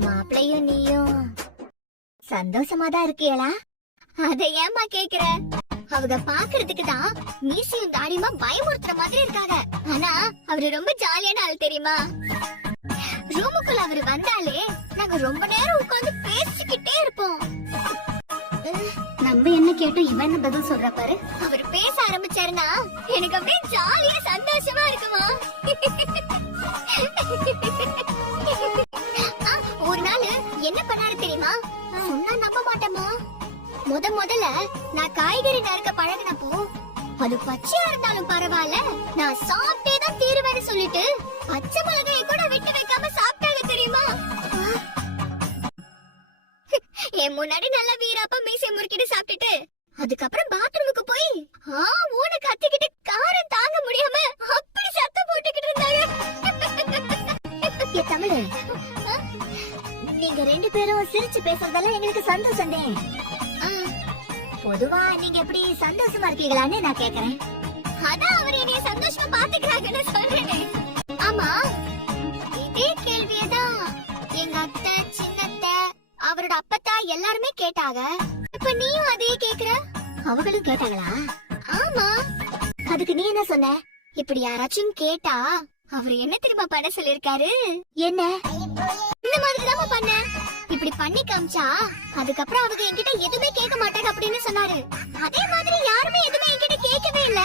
மாப்பிளையும் நீயும் சந்தோஷமா தான் இருக்கீங்களா? அத ஏமா கேக்குற? அவங்க பாக்குறதுக்கு தான் மீசியும் தாடியுமா பயமுறுத்துற மாதிரி இருக்காங்க. ஆனா அவரு ரொம்ப ஜாலியான ஆள் தெரியுமா? ரூமுக்குள்ள அவரு வந்தாலே நாங்க ரொம்ப நேரம் உட்கார்ந்து பேசிக்கிட்டே இருப்போம். நம்ம என்ன கேட்டோம் இவன் என்ன பதில் சொல்ற பாரு. அவர் பேச ஆரம்பிச்சாருன்னா எனக்கு அப்படியே ஜாலியா சந்தோஷமா இருக்குமா. ஒரு நாள் என்ன பண்ணாரு தெரியுமா? சொன்னா நம்ப மாட்டேமா. முதல்ல நான் காய்கறி நறுக்க பழகினப்போ அது பச்சையா இருந்தாலும் பரவாயில்ல நான் சாப்பிட்டே தான் தீருவேன்னு சொல்லிட்டு பச்சை மிளகாயை கூட விட்டு வைக்காம சாப்பிட்டாங்க தெரியுமா? என் முன்னாடி நல்லா வீராப்பா மீசை முறுக்கிட்டு சாப்பிட்டுட்டு அதுக்கப்புறம் பாத்ரூமுக்கு போய் ஊன கத்திக்கிட்டு காரம் தாங்க முடியாம அப்படி சத்தம் போட்டுக்கிட்டு இருந்தாங்க. தமிழ், நீங்க ரெண்டு பேரும் சிரிச்சு பேசுறதெல்லாம் எங்களுக்கு சந்தோஷம். பொதுவா நீங்க எப்படி சந்தோஷமா இருக்கீங்களான்னு நான் கேக்குறேன். அதான் அவர் என்னைய சந்தோஷமா பாத்துக்கிறாங்கன்னு சொல்றேனே. ஆமா, இதே கேள்வியதான் எங்க அத்தை, சின்னத்தை, அவரோட அப்பத்தா எல்லாருமே கேட்டாங்க. இப்ப நீயும் அதே கேக்குற? அவங்களும் கேட்டாங்களா? ஆமா. அதுக்கு நீ என்ன சொன்ன? இப்படி யாராச்சும் கேட்டா அவரு என்ன தெரியுமா பண்ண சொல்லிருக்காரு? என்ன? இந்த மாதிரி தான் பண்ண. இப்படி பண்ணி காமிச்சா அதுக்கப்புறம் அவங்க என்கிட்ட எதுவுமே கேட்க மாட்டாங்க அப்படின்னு சொன்னாரு. அதே மாதிரி யாருமே எதுவுமே என்கிட்ட கேட்கவே இல்ல.